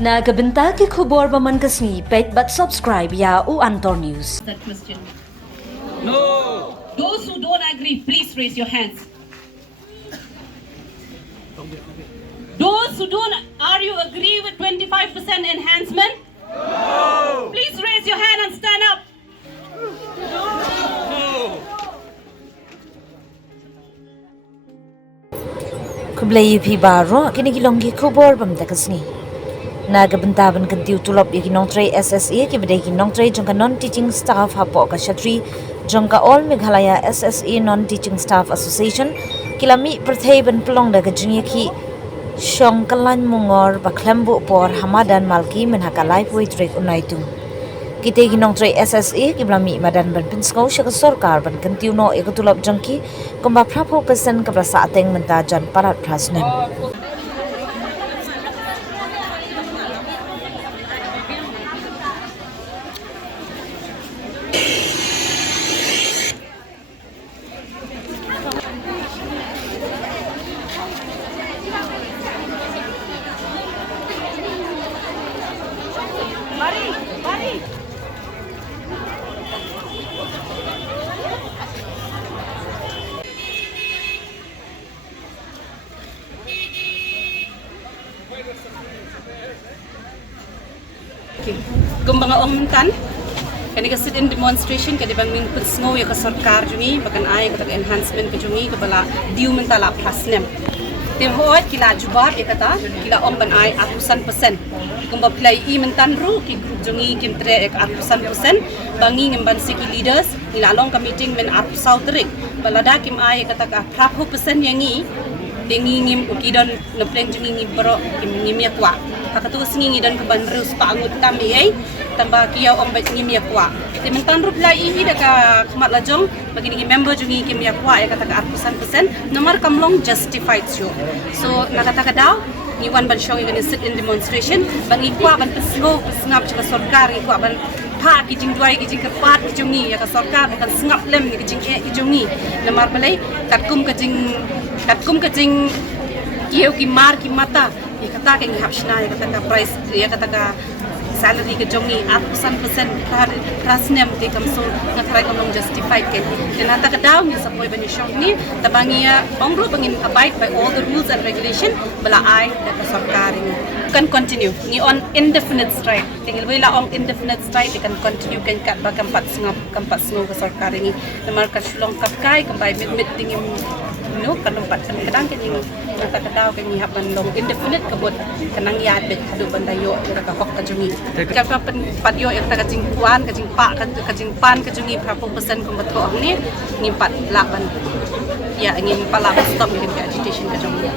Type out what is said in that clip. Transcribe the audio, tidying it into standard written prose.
Nagabenta ki khubor baman kasni pet but subscribe ya u Antor News. That question. No! Those who don't agree, please raise your hands. Those who don't, are you agree with 25% enhancement? No! Please raise your hand and stand up. No! Kublai pi baro kini kilonggi khubor bam takasni. Nagabentaban kantiu tulop yaki nong treh SSA ki bedai ki nong treh jongka non teaching staff hapo ka shatri jongka all Meghalaya SSA Non Teaching Staff Association kilami perthai ban pelong da gajing ki shong kalan mungor baklambu por hamadan malki menhaka life way trek unaitu kita ki nong treh SSA ki blami madan ban pinsko shaka sorkar ban kantiu no ekatulop jongki komba prapo pesen ka prasa ateng menta jan parat prasnem. Mari. Okay. Kumbanga omtan, kani ka sit in demonstration kani bang min snow ya ka sarkar juni bakan ay ka enhancement ka juni ka bala diu mentala prasnem. Tim hoat kila jubab ya kata kila om ban ay 100%. Kumba play I mentan ru ki group jungi kim tre ek 100% bangi ngem ban siki leaders ila long ka meeting men at sautrik balada kim ay kata ka 100% yangi dengi ngim ukidon na plan jungi ngim bro kim ngim yakwa hakatu singi ngidon ka ban rus pangut kami ay tamba kiyaw om bat ngim yakwa tim mentan ru play I da ka khmat lajong bagi ni member jungi kim yakwa ya kata ka 100% nomor kamlong justified show so nakata ka daw ni wan ban shong igani sit in demonstration bang ikwa ban pesngop pesngap ka sarkar ikwa ban pa ki jing duai ki jing ka pat ki jungi ya ka sarkar ban sngap lem ni ki jing ki jungi lamar balai katkum ka jing kieu ki mar ki mata ya kata ka ngap shna ya kata ka price ya kata ka salary ke jongi 100% prasnem te kam so na try kam long justified ke kenata ka daw ni sa boy ban shong ni tabangia ongro bangin abide by all the rules and regulation bala ai da ka sarkar ni can continue ni on indefinite strike tingil wala on indefinite strike kan continue kan kat ba kampat sngop ka sarkar ni namar ka sulong kap kai kam bai mit tingim no kan tempat kan kadang kan ni kata kadaw kan ni haban long indefinite kabut kanang yad bet hadu bandayo ka hok ka jungi kapa padyo yang ta kajing puan kajing pa kajing pan kajungi prapo pesan ko bato ang ni pat laban ya ngin pala stop ni agitation ka jungi